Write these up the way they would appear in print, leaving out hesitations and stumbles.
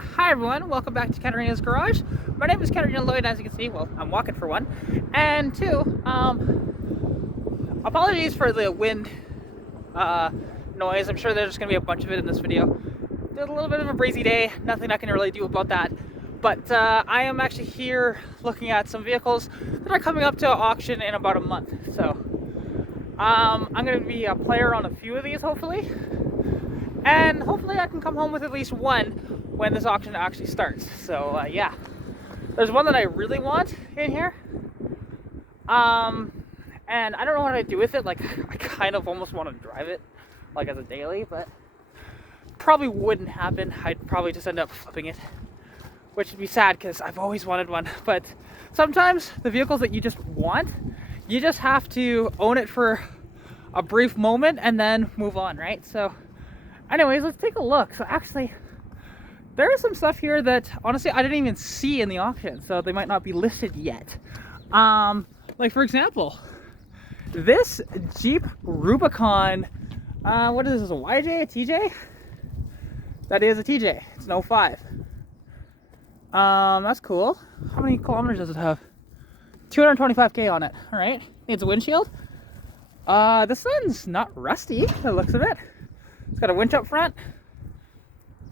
Hi everyone, welcome back to Katarina's Garage. My name is Katarina Lloyd, as you can see. Well, I'm walking for one. And two, apologies for the wind noise. I'm sure there's going to be a bunch of it in this video. It's a little bit of a breezy day, nothing I can really do about that. But I am actually here looking at some vehicles that are coming up to auction in about a month. So I'm going to be a player on a few of these, hopefully. And hopefully I can come home with at least one when this auction actually starts. So yeah, there's one that I really want in here. And I don't know what I'd do with it. Like, I kind of almost want to drive it, like as a daily, but probably wouldn't happen. I'd probably just end up flipping it, which would be sad because I've always wanted one. But sometimes the vehicles that you just want, you just have to own it for a brief moment and then move on, right? So anyways, let's take a look. So actually, there is some stuff here that honestly I didn't even see in the auction, so they might not be listed yet. Like for example, this Jeep Rubicon, what is this, a YJ, a TJ? That is a TJ, it's an 05. That's cool. How many kilometers does it have? 225k on it, all right. Needs a windshield. This one's not rusty, by the looks of it. It's got a winch up front.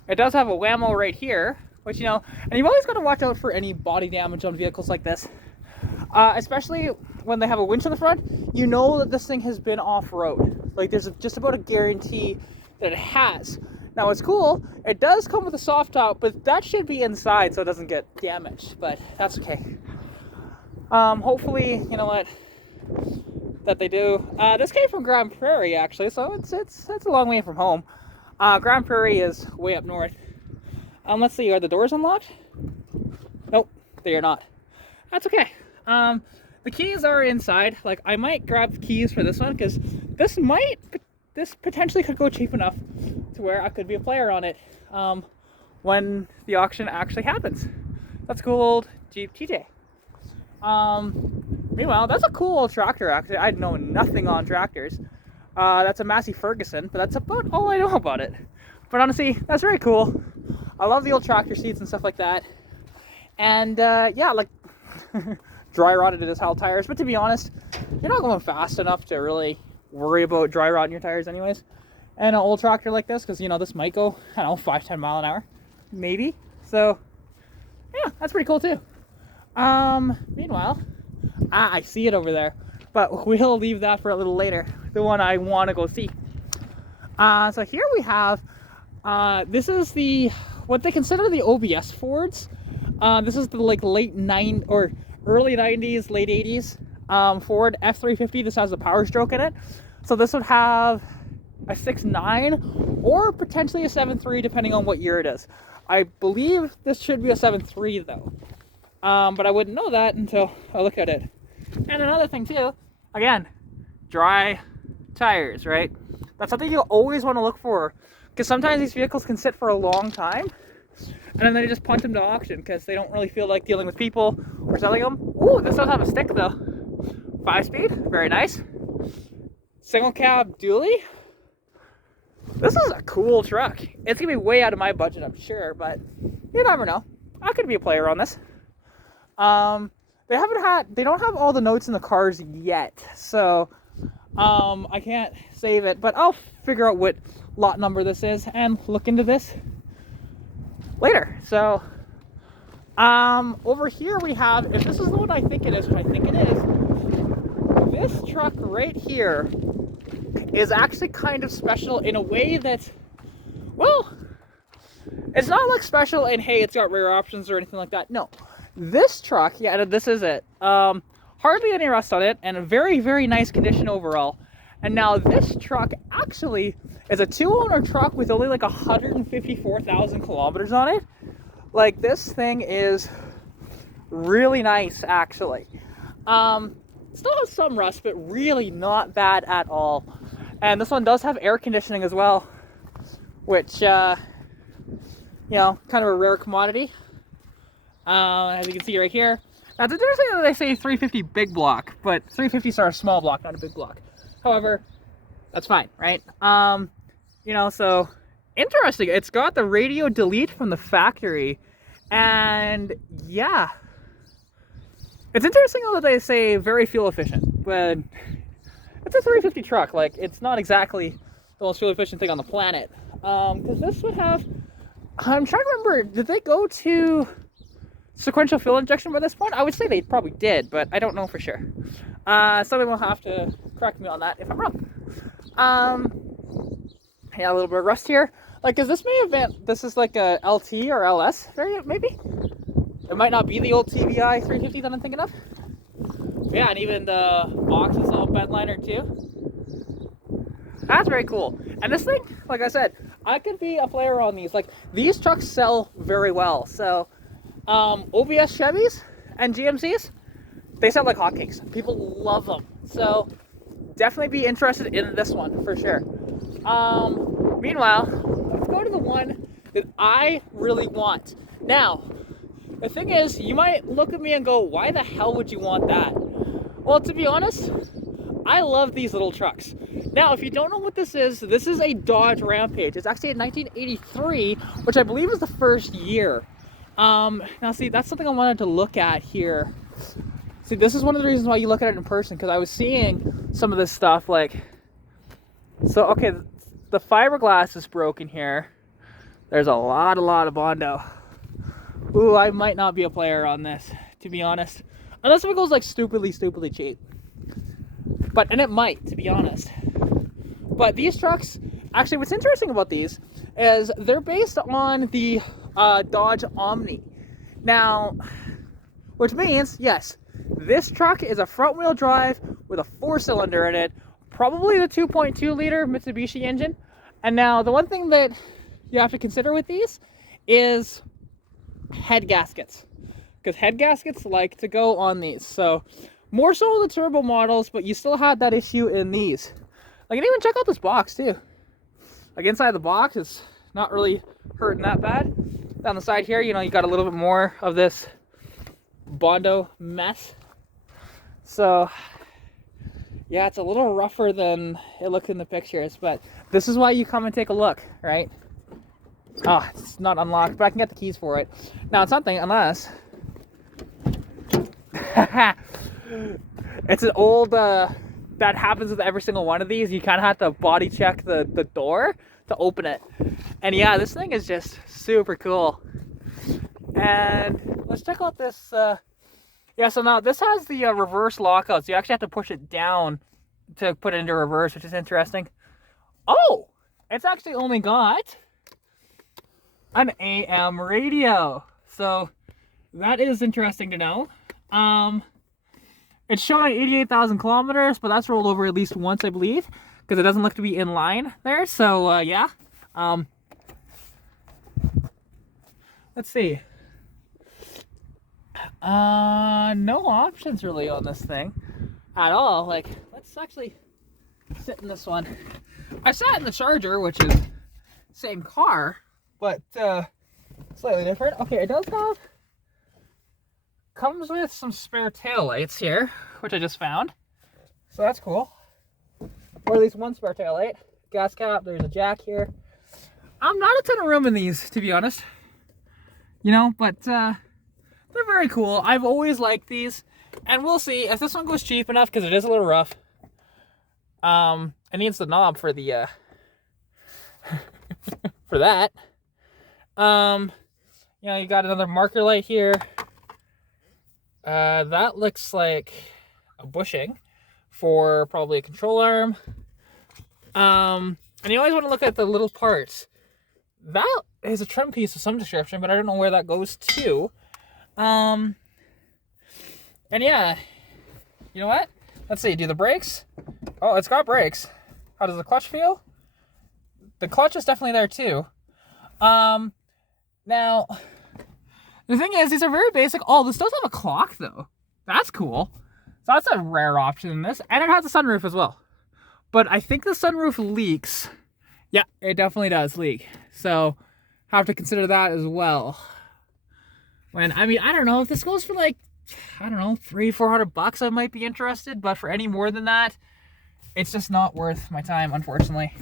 It does have a whammo right here, which, you know, and you've always got to watch out for any body damage on vehicles like this. Especially when they have a winch on the front, you know that this thing has been off-road. Like, there's just about a guarantee that it has. Now, it's cool. It does come with a soft top, but that should be inside so it doesn't get damaged, but that's okay. Hopefully, you know what, that they do. This came from Grand Prairie, actually, so it's a long way from home. Grand Prairie is way up north. Let's see, are the doors unlocked? Nope, they are not. That's okay. The keys are inside. Like, I might grab keys for this one because this potentially could go cheap enough to where I could be a player on it when the auction actually happens. That's a cool old Jeep TJ. Meanwhile, that's a cool old tractor, actually. I know nothing on tractors. That's a Massey Ferguson, but that's about all I know about it. But honestly, that's very cool. I love the old tractor seats and stuff like that. And yeah, like dry rotted it as hell tires. But to be honest, you're not going fast enough to really worry about dry rotting your tires anyways. And an old tractor like this, because you know this might go, I don't know, 5-10 mile an hour, maybe. So yeah, that's pretty cool too. Meanwhile, I see it over there, but we'll leave that for a little later, the one I want to go see. So here we have, this is what they consider the OBS Fords. This is the like early 90s, late 80s Ford F350. This has a Power Stroke in it. So this would have a 6.9 or potentially a 7.3 depending on what year it is. I believe this should be a 7.3 though. But I wouldn't know that until I look at it. And another thing too, again, dry tires, right? That's something you'll always want to look for, because sometimes these vehicles can sit for a long time and then they just punt them to auction because they don't really feel like dealing with people or selling them. Ooh, this does have a stick though. 5-speed, very nice. Single cab dually. This is a cool truck. It's gonna be way out of my budget, I'm sure, but you never know. I could be a player on this. They don't have all the notes in the cars yet, so I can't save it, but I'll figure out what lot number this is and look into this later. So over here we have, if this is the one I think it is, which I think it is, this truck right here is actually kind of special in a way that, well, it's not like special in, hey, it's got rear options or anything like that. No. This truck, yeah, this is it. Hardly any rust on it, and a very, very nice condition overall. And now this truck actually is a 2-owner truck with only like 154,000 kilometers on it. Like, this thing is really nice, actually. Still has some rust, but really not bad at all. And this one does have air conditioning as well, which, you know, kind of a rare commodity. As you can see right here. Now, it's interesting that they say 350 big block, but 350s are a small block, not a big block. However, that's fine, right? You know, so interesting. It's got the radio delete from the factory, and yeah, it's interesting that they say very fuel efficient, but it's a 350 truck. Like, it's not exactly the most fuel efficient thing on the planet. Because this would have, I'm trying to remember, did they go to sequential fuel injection by this point? I would say they probably did, but I don't know for sure. Somebody will have to correct me on that if I'm wrong. Yeah, a little bit of rust here. Like, because this may have been, this is like a LT or LS variant, maybe? It might not be the old TVI 350 that I'm thinking of. Yeah, and even the box is all bent liner too. That's very cool. And this thing, like I said, I could be a player on these. Like, these trucks sell very well. So, OBS Chevys and GMCs, they sell like hotcakes. People love them. So, definitely be interested in this one for sure. Meanwhile, let's go to the one that I really want. Now, the thing is, you might look at me and go, why the hell would you want that? Well, to be honest, I love these little trucks. Now, if you don't know what this is a Dodge Rampage. It's actually a 1983, which I believe was the first year. Now see, that's something I wanted to look at here. See, this is one of the reasons why you look at it in person, because I was seeing some of this stuff, like, so, okay, the fiberglass is broken here. There's a lot of Bondo. Ooh, I might not be a player on this, to be honest. Unless if it goes like stupidly cheap. And it might, to be honest. But these trucks, actually what's interesting about these is they're based on the Dodge Omni. Now, which means, yes, this truck is a front wheel drive with a 4-cylinder in it, probably the 2.2 liter Mitsubishi engine. And now the one thing that you have to consider with these is head gaskets, because head gaskets like to go on these. So more so the turbo models, but you still had that issue in these. Like, and even check out this box too. Like, inside the box, it's not really hurting that bad. Down the side here, you know, you got a little bit more of this Bondo mess. So yeah, it's a little rougher than it looks in the pictures, but this is why you come and take a look, right? Oh, it's not unlocked, but I can get the keys for it. Now, it's something, unless it's an old, that happens with every single one of these. You kind of have to body check the door to open it. And yeah, this thing is just super cool. And let's check out this, yeah, so now this has the reverse lockout. So you actually have to push it down to put it into reverse, which is interesting. Oh, it's actually only got an AM radio. So that is interesting to know. It's showing 88,000 kilometers, but that's rolled over at least once, I believe, because it doesn't look to be in line there. So yeah. Let's see. No options really on this thing at all. Like, let's actually sit in this one. I sat in the Charger, which is same car, but slightly different. Okay, it does have, comes with some spare taillights here, which I just found. So that's cool. Or at least one spare taillight. Gas cap, there's a jack here. Not a ton of room in these, to be honest. You know, but they're very cool. I've always liked these. And we'll see if this one goes cheap enough, because it is a little rough. It needs the knob for the for that. You know, you got another marker light here. That looks like a bushing for probably a control arm. And you always want to look at the little parts. That is a trim piece of some description, but I don't know where that goes to. And yeah, you know what? Let's see, do the brakes? Oh, it's got brakes. How does the clutch feel? The clutch is definitely there too. Now, the thing is, these are very basic. Oh, this does have a clock though. That's cool. So that's a rare option in this. And it has a sunroof as well. But I think the sunroof leaks. Yeah, it definitely does leak. So, have to consider that as well. When, I mean, I don't know, if this goes for like, I don't know, $300-400, I might be interested. But for any more than that, it's just not worth my time, unfortunately.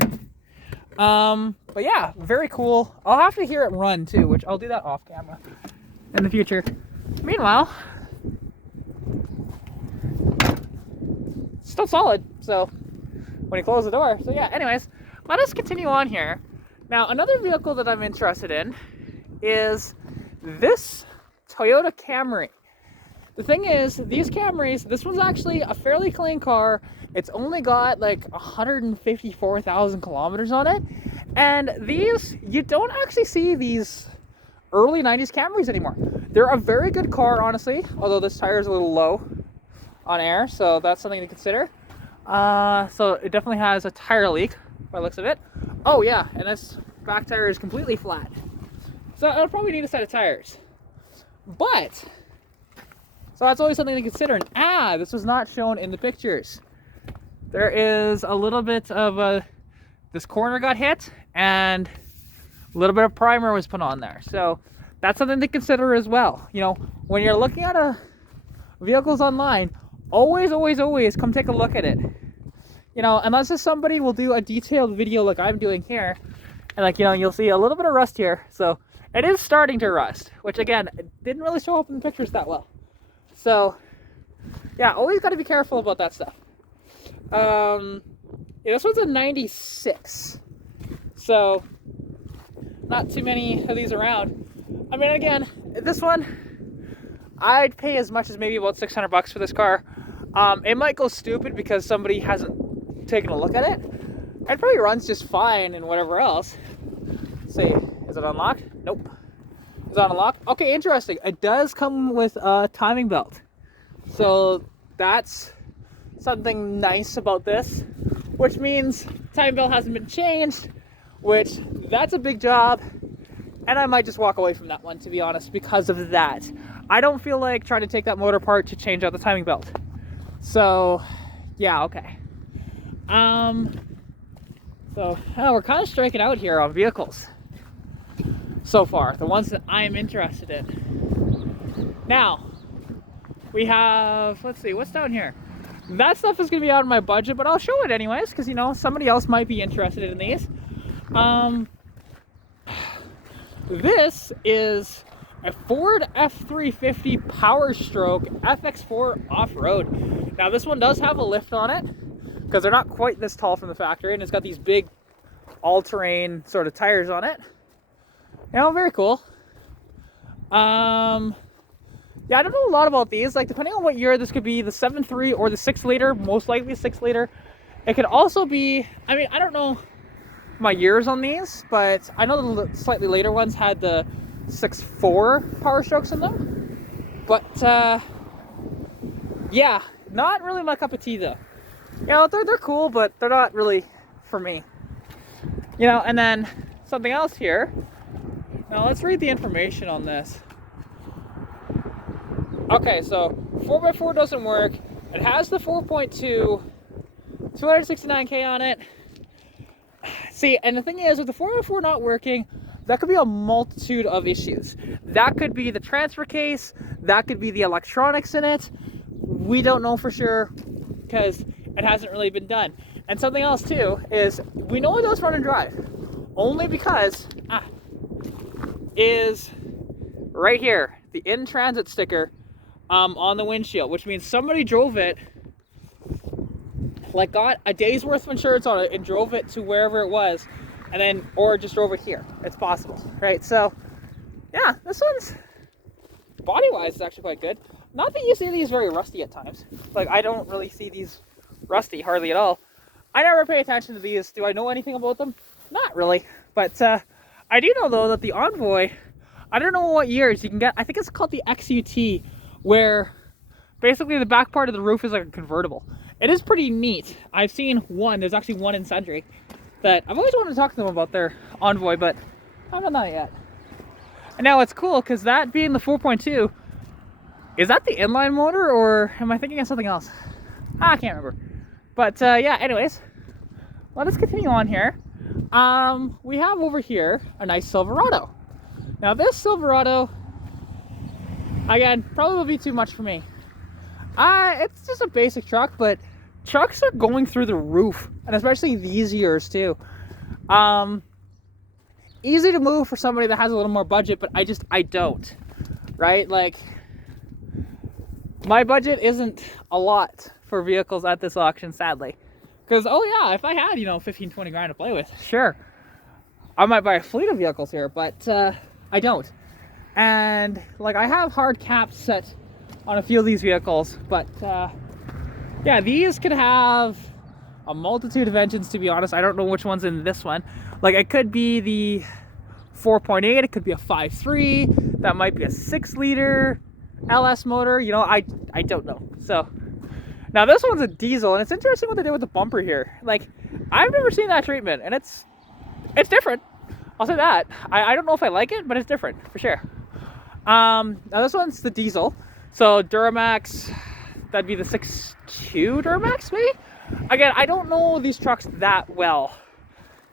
But yeah, very cool. I'll have to hear it run too, which I'll do that off camera in the future. Meanwhile, still solid, so when you close the door. So yeah, anyways, let us continue on here. Now, another vehicle that I'm interested in is this Toyota Camry. The thing is, these Camrys, this one's actually a fairly clean car. It's only got like 154,000 kilometers on it. And these, you don't actually see these early 90s Camrys anymore. They're a very good car, honestly, although this tire is a little low on air, so that's something to consider. So it definitely has a tire leak by the looks of it. Oh yeah, and this back tire is completely flat. So it'll probably need a set of tires. But, so that's always something to consider. And this was not shown in the pictures. There is a little bit of this corner got hit and a little bit of primer was put on there. So that's something to consider as well. You know, when you're looking at vehicles online, always come take a look at it. You know, unless somebody will do a detailed video like I'm doing here, and like, you know, you'll see a little bit of rust here. So it is starting to rust, which again, it didn't really show up in the pictures that well. So yeah, always got to be careful about that stuff. Yeah, this one's a 96, so not too many of these around. I mean, again, this one, I'd pay as much as maybe about 600 bucks for this car. It might go stupid because somebody hasn't taken a look at it. It probably runs just fine and whatever else. Let's see, is it unlocked? Nope. Is it unlocked? Okay, interesting. It does come with a timing belt. So that's something nice about this, which means timing belt hasn't been changed, which that's a big job. And I might just walk away from that one, to be honest, because of that. I don't feel like trying to take that motor apart to change out the timing belt. So, yeah, okay. We're kind of striking out here on vehicles so far, the ones that I'm interested in. Now, we have, let's see, what's down here? That stuff is going to be out of my budget, but I'll show it anyways, because, you know, somebody else might be interested in these. This is a Ford F350 Power Stroke FX4 off-road. Now this one does have a lift on it because they're not quite this tall from the factory, and it's got these big all-terrain sort of tires on it. You know, very cool. Yeah, I don't know a lot about these. Like, depending on what year, this could be the 7.3 or the 6-liter, most likely 6-liter. It could also be, I mean, I don't know my years on these, but I know the slightly later ones had the 6.4 Power Strokes in them. But yeah, not really my cup of tea though. You know, they're cool, but they're not really for me. You know, and then something else here. Now let's read the information on this. Okay, so 4x4 doesn't work. It has the 4.2, 269K on it. See, and the thing is, with the 4x4 not working, that could be a multitude of issues. That could be the transfer case, that could be the electronics in it. We don't know for sure because it hasn't really been done. And something else too is, we know it does run and drive, only because, is right here, the in transit sticker on the windshield, which means somebody drove it, like got a day's worth of insurance on it and drove it to wherever it was, and then, or just drove it here. It's possible, right? So yeah, this one's body-wise is actually quite good. Not that you see these very rusty at times. Like, I don't really see these rusty hardly at all. I never pay attention to these. Do I know anything about them? Not really. But I do know though that the Envoy, I don't know what years you can get. I think it's called the XUT, where basically the back part of the roof is like a convertible. It is pretty neat. I've seen one. There's actually one in Sundry that I've always wanted to talk to them about their Envoy, but I haven't done that yet. And now it's cool because that being the 4.2, is that the inline motor or am I thinking of something else? I can't remember. But yeah, anyways, let us continue on here. We have over here a nice Silverado. Now this Silverado, again, probably will be too much for me. It's just a basic truck, but trucks are going through the roof, and especially these years too. Easy to move for somebody that has a little more budget, but I don't, right? Like, my budget isn't a lot for vehicles at this auction, sadly. Because, oh yeah, if I had, you know, 15, 20 grand to play with, sure, I might buy a fleet of vehicles here, but I don't. And, like, I have hard caps set on a few of these vehicles, but yeah, these could have a multitude of engines, to be honest. I don't know which one's in this one. Like, it could be the 4.8, it could be a 5.3, that might be a 6-liter LS motor, you know, I don't know. So, now this one's a diesel, and it's interesting what they did with the bumper here. Like, I've never seen that treatment, and it's different. I'll say that. I don't know if I like it, but it's different, for sure. Now this one's the diesel. So, duramax, that'd be the 6.2 duramax, maybe? Again, I don't know these trucks that well,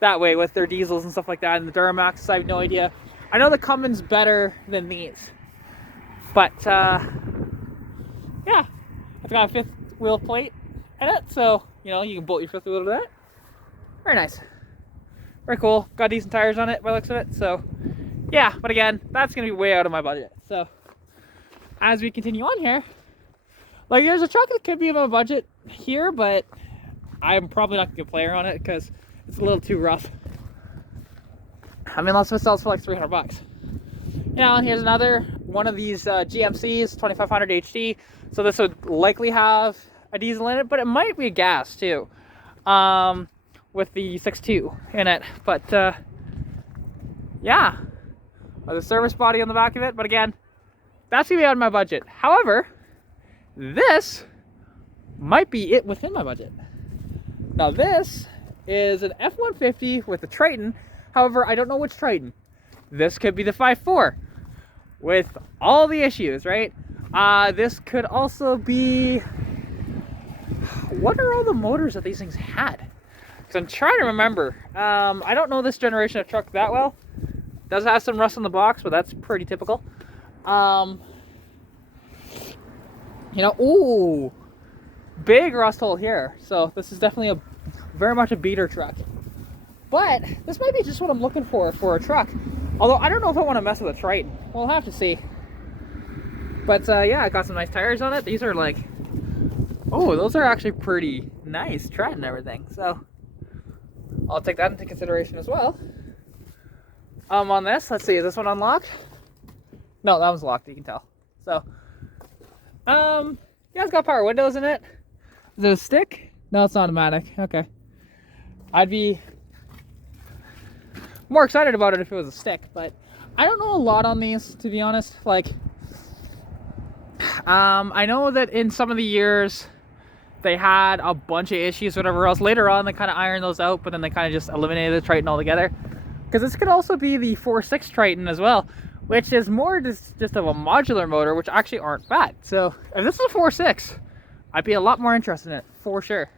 that way, with their diesels and stuff like that, and the duramax, I have no idea. I know the Cummins better than these. But, yeah, it's got a 5th wheel plate in it, so, you know, you can bolt your 5th wheel to that. Very nice. Very cool. Got decent tires on it by the looks of it, so, yeah. But again, that's going to be way out of my budget. So, as we continue on here, like, there's a truck that could be in my budget here, but I'm probably not going to get a player on it because it's a little too rough. I mean, unless it sells for like 300 bucks. You know, and here's another one of these GMCs, 2500 HD. So this would likely have a diesel in it, but it might be a gas too, with the 6.2 in it. But yeah, the service body on the back of it. But again, that's gonna be out of my budget. However, this might be it within my budget. Now this is an F-150 with a Triton. However, I don't know which Triton. This could be the 5.4 with all the issues, right? This could also be... What are all the motors that these things had? Because I'm trying to remember. I don't know this generation of truck that well. Does have some rust on the box, but that's pretty typical. You know, ooh, big rust hole here. So this is definitely very much a beater truck. But this might be just what I'm looking for a truck. Although I don't know if I want to mess with a Triton. We'll have to see. But yeah, I got some nice tires on it. These are like, oh, those are actually pretty nice, tread and everything. So I'll take that into consideration as well. On this, let's see, is this one unlocked? No, that one's locked, you can tell. So, yeah, it's got power windows in it. Is it a stick? No, it's not automatic. Okay. I'd be more excited about it if it was a stick, but I don't know a lot on these, to be honest. Like, I know that in some of the years they had a bunch of issues, whatever else. Later on, they kind of ironed those out, but then they kind of just eliminated the Triton altogether. Because this could also be the 4.6 Triton as well, which is more just of a modular motor, which actually aren't bad. So if this is a 4.6, I'd be a lot more interested in it, for sure.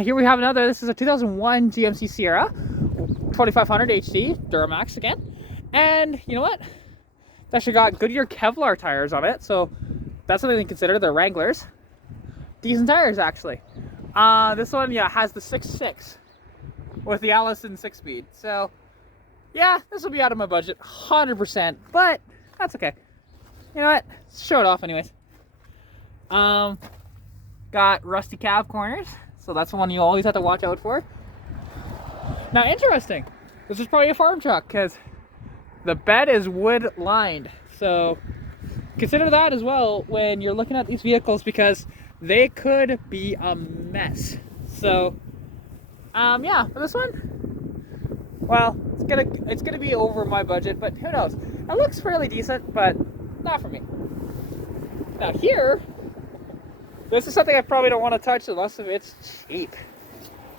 Here we have another. This is a 2001 GMC Sierra, 2500 HD, Duramax again. And you know what? It's actually got Goodyear Kevlar tires on it, so that's something to consider. They're Wranglers. Decent tires, actually. This one, yeah, has the 6.6 with the Allison 6-speed. So, yeah, this will be out of my budget, 100%, but that's okay. You know what? Show it off anyways. Got rusty cab corners, so that's the one you always have to watch out for. Now, interesting. This is probably a farm truck because the bed is wood lined. So consider that as well when you're looking at these vehicles, because they could be a mess. So yeah, for this one, well, it's gonna be over my budget, but who knows? It looks fairly decent, but not for me. Now here, this is something I probably don't want to touch unless it's cheap,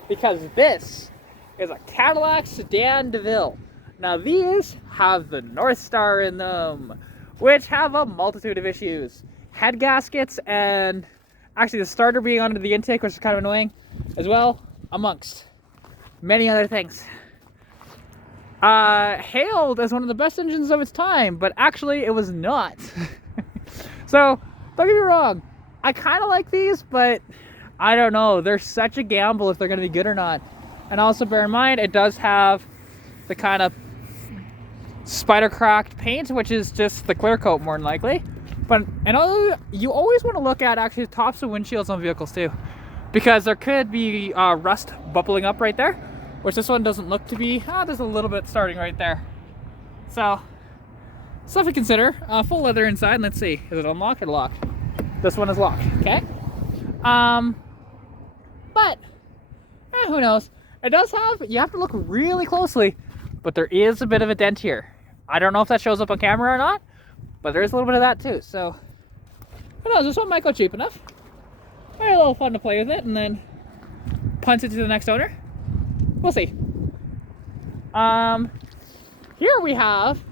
because this is a Cadillac Sedan Deville. Now these have the North Star in them, which have a multitude of issues. Head gaskets, and actually the starter being under the intake, which is kind of annoying as well, amongst many other things. Hailed as one of the best engines of its time, but actually it was not. So don't get me wrong, I kind of like these, but I don't know, they're such a gamble if they're going to be good or not. And also bear in mind, it does have the kind of spider cracked paint, which is just the clear coat more than likely. But you always want to look at actually the tops of windshields on vehicles too, because there could be rust bubbling up right there, which this one doesn't look to be. There's a little bit starting right there. So, stuff to consider. Full leather inside. Let's see, is it unlocked or locked? This one is locked, okay? But, who knows? It does have, you have to look really closely, but there is a bit of a dent here. I don't know if that shows up on camera or not, but there is a little bit of that too. So, who knows? This one might go cheap enough. Maybe a little fun to play with it and then punt it to the next owner. We'll see. Here we have,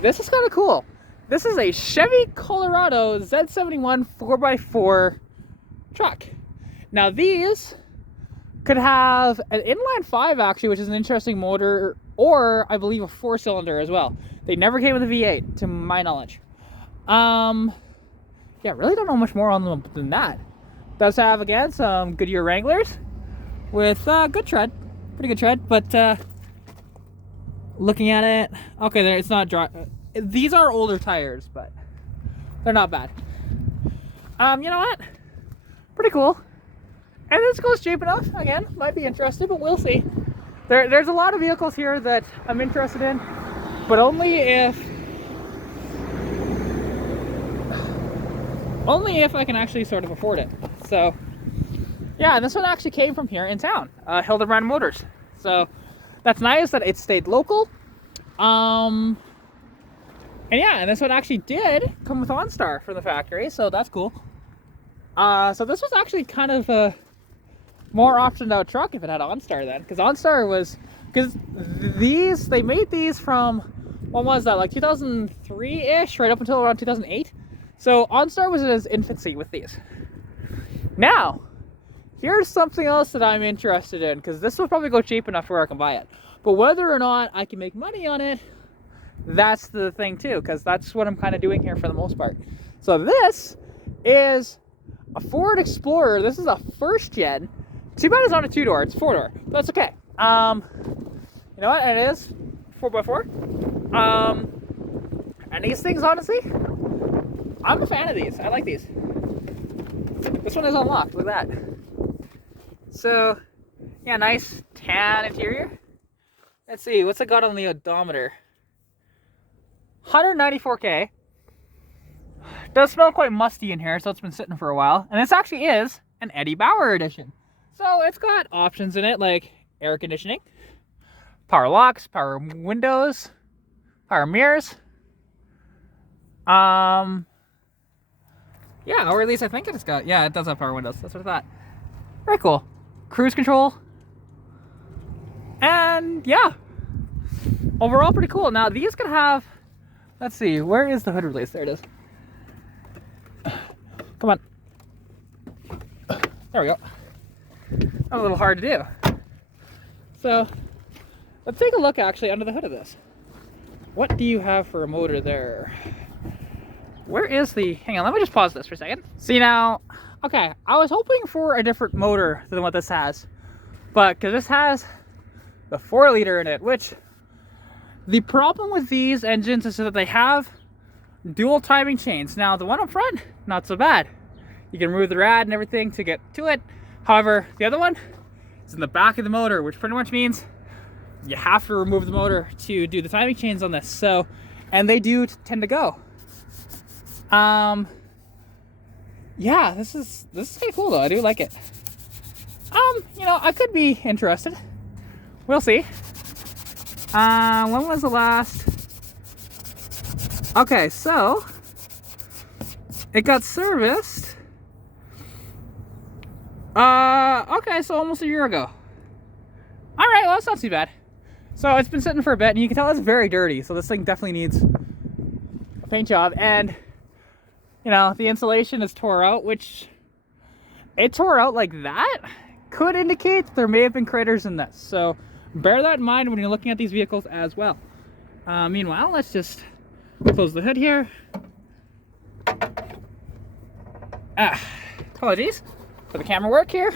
this is kind of cool. This is a Chevy Colorado Z71 4x4 truck. Now these could have an inline 5 actually, which is an interesting motor, or I believe a 4-cylinder as well. They never came with a V8 to my knowledge. Yeah, really don't know much more on them than that. Does have again some Goodyear Wranglers with good tread, pretty good tread, but looking at it, okay, there, it's not dry. These are older tires, but they're not bad. You know what? Pretty cool. And this goes cheap enough. Again, might be interested, but we'll see. There's a lot of vehicles here that I'm interested in, but only if I can actually sort of afford it. So, yeah, this one actually came from here in town, Hildebrand Motors. So that's nice that it stayed local. And yeah, and this one actually did come with OnStar from the factory, so that's cool. So this was actually kind of a more optioned out truck if it had OnStar then, because OnStar was, because these, they made these from, when was that, like 2003-ish, right up until around 2008. So OnStar was in its infancy with these. Now, here's something else that I'm interested in, because this will probably go cheap enough where I can buy it. But whether or not I can make money on it, that's the thing too, because that's what I'm kind of doing here for the most part. So this is a Ford Explorer. This is a first gen. Too bad it's not a 2-door, it's 4-door, but that's okay. You know what, it is 4x4. And these things, honestly, I'm a fan of these. I like these. This one is unlocked, look at that. So, yeah, nice tan interior. Let's see, what's it got on the odometer? 194K. Does smell quite musty in here, so it's been sitting for a while. And this actually is an Eddie Bauer edition. So it's got options in it like air conditioning, power locks, power windows, power mirrors. Yeah, or at least I think it's got, yeah, it does have power windows. That's what I thought. Very cool. Cruise control. And yeah, overall pretty cool. Now these could have, let's see, where is the hood release? There it is. Come on. There we go. That was a little hard to do. So let's take a look actually under the hood of this. What do you have for a motor there? Where is the, hang on, let me just pause this for a second. See now, okay, I was hoping for a different motor than what this has, but because this has the 4-liter in it, which the problem with these engines is that they have dual timing chains. Now the one up front, not so bad. You can remove the rad and everything to get to it. However, the other one is in the back of the motor, which pretty much means you have to remove the motor to do the timing chains on this. So, and they do tend to go. Yeah, this is pretty cool though. I do like it. You know, I could be interested. We'll see. When was the last? Okay, so it got serviced. Okay, so almost a year ago. All right, well, that's not too bad. So it's been sitting for a bit, and you can tell it's very dirty. So this thing definitely needs a paint job. And you know, the insulation is tore out, which it tore out like that could indicate there may have been craters in this. So bear that in mind when you're looking at these vehicles as well. Meanwhile, let's just close the hood here. Apologies for the camera work here.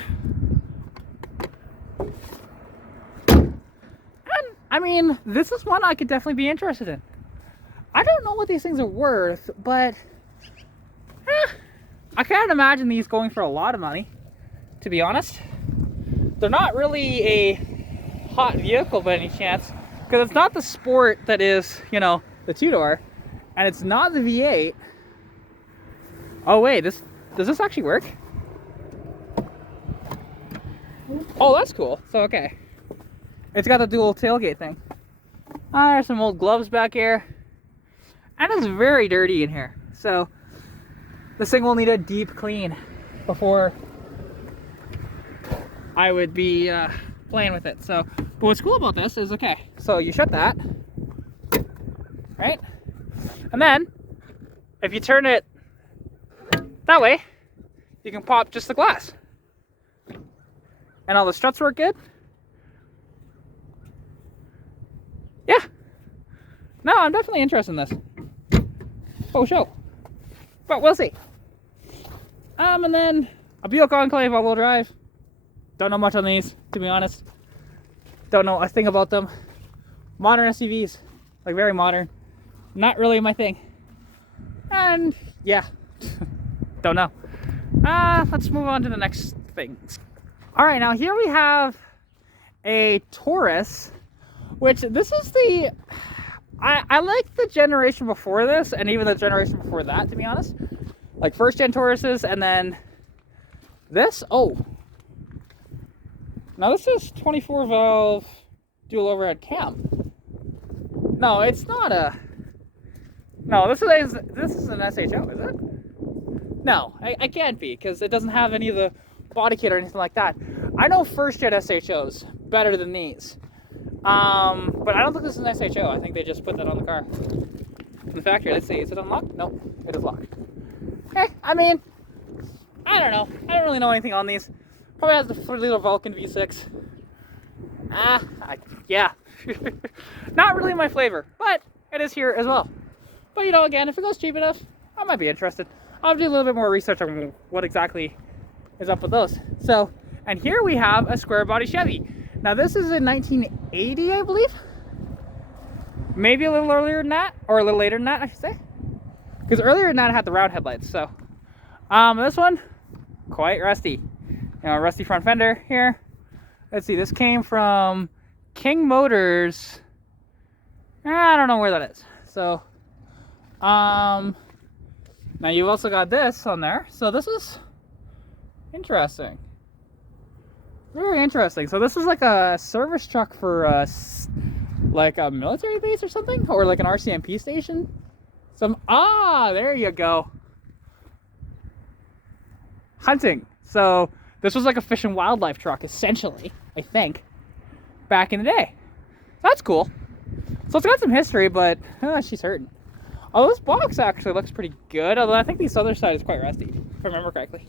I mean, this is one I could definitely be interested in. I don't know what these things are worth, but I can't imagine these going for a lot of money, to be honest. They're not really a hot vehicle by any chance, because it's not the Sport that is, you know, the two-door, and it's not the V8. Oh wait, does this actually work? Oh, that's cool. So, okay. It's got the dual tailgate thing. There's some old gloves back here. And it's very dirty in here. So, this thing will need a deep clean before I would be playing with it. So, but what's cool about this is, okay, so you shut that, right? And then, if you turn it that way, you can pop just the glass. And all the struts work good. Yeah. No, I'm definitely interested in this. Oh, show. But we'll see. And then a Buick Enclave all-wheel drive. Don't know much on these, to be honest. Don't know a thing about them. Modern SUVs, like very modern. Not really my thing. And yeah, don't know. Let's move on to the next thing. All right, now here we have a Taurus, which this is the, I like the generation before this and even the generation before that, to be honest. Like first gen Tauruses, and then this, oh. Now this is 24 valve dual overhead cam. No, it's not a, no, this is an SHO, is it? No, I can't be, because it doesn't have any of the body kit or anything like that. I know first gen SHOs better than these, but I don't think this is an SHO. I think they just put that on the car in the factory. Let's see, is it unlocked? Nope, it is locked. Okay, I mean, I don't know. I don't really know anything on these. Probably has the 3-liter Vulcan V6. Yeah, not really my flavor, but it is here as well. But you know, again, if it goes cheap enough, I might be interested. I'll do a little bit more research on what exactly is up with those. So, and here we have a square body Chevy. Now this is in 1980, I believe. Maybe a little earlier than that, or a little later than that, I should say. Because earlier than that, it had the round headlights. So, this one, quite rusty. You know, rusty front fender here. Let's see, this came from King Motors. I don't know where that is. So, now you've also got this on there. So this is interesting. Very interesting. So this is like a service truck for like a military base or something, or like an RCMP station. There you go. Hunting. So this was like a fish and wildlife truck, essentially, I think, back in the day. That's cool. So it's got some history, but she's hurting. Oh, this box actually looks pretty good, although I think this other side is quite rusty, if I remember correctly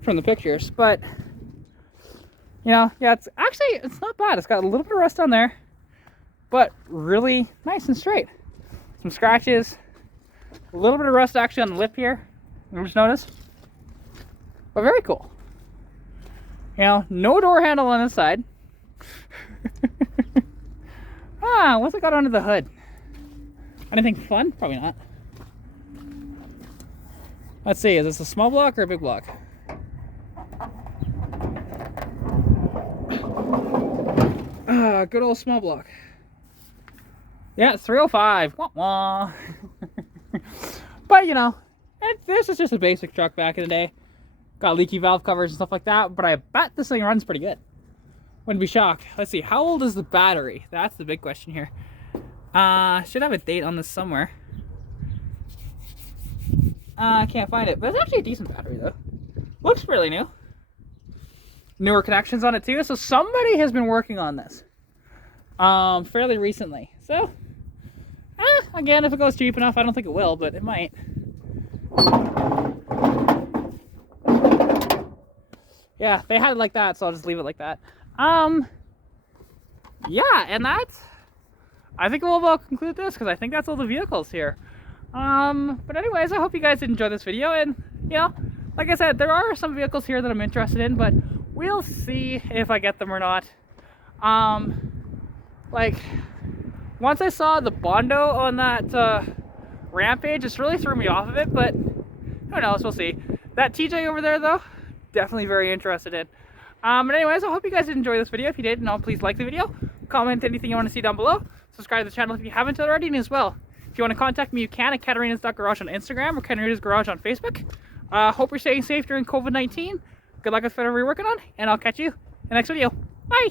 from the pictures. But you know, yeah, it's not bad. It's got a little bit of rust on there, but really nice and straight. Some scratches, a little bit of rust actually on the lip here, you just noticed, but very cool. You know, no door handle on this side. What's it got under the hood? Anything fun? Probably not. Let's see, is this a small block or a big block? Good old small block. Yeah, it's 305. Wah, wah. But you know, this is just a basic truck back in the day. Got leaky valve covers and stuff like that, but I bet this thing runs pretty good. Wouldn't be shocked. Let's see, how old is the battery? That's the big question here. Should have a date on this somewhere. I can't find it, but it's actually a decent battery though. Looks really new. Newer connections on it too, so somebody has been working on this fairly recently. So, again, if it goes cheap enough, I don't think it will, but it might. Yeah, they had it like that, so I'll just leave it like that. Yeah, and that's, I think we'll conclude this, because I think that's all the vehicles here. But anyways, I hope you guys enjoyed this video, and, you know, like I said, there are some vehicles here that I'm interested in, but we'll see if I get them or not. Like, once I saw the Bondo on that Rampage, it's really threw me off of it, but who knows, we'll see. That TJ over there though, definitely very interested in. But anyways, I hope you guys did enjoy this video. If you did, please like the video, comment anything you want to see down below, subscribe to the channel if you haven't already, and as well, if you want to contact me, you can at katarina's.garage on Instagram or Katarina's Garage on Facebook. Hope you're staying safe during COVID-19. Good luck with whatever you're working on, and I'll catch you in the next video. Bye!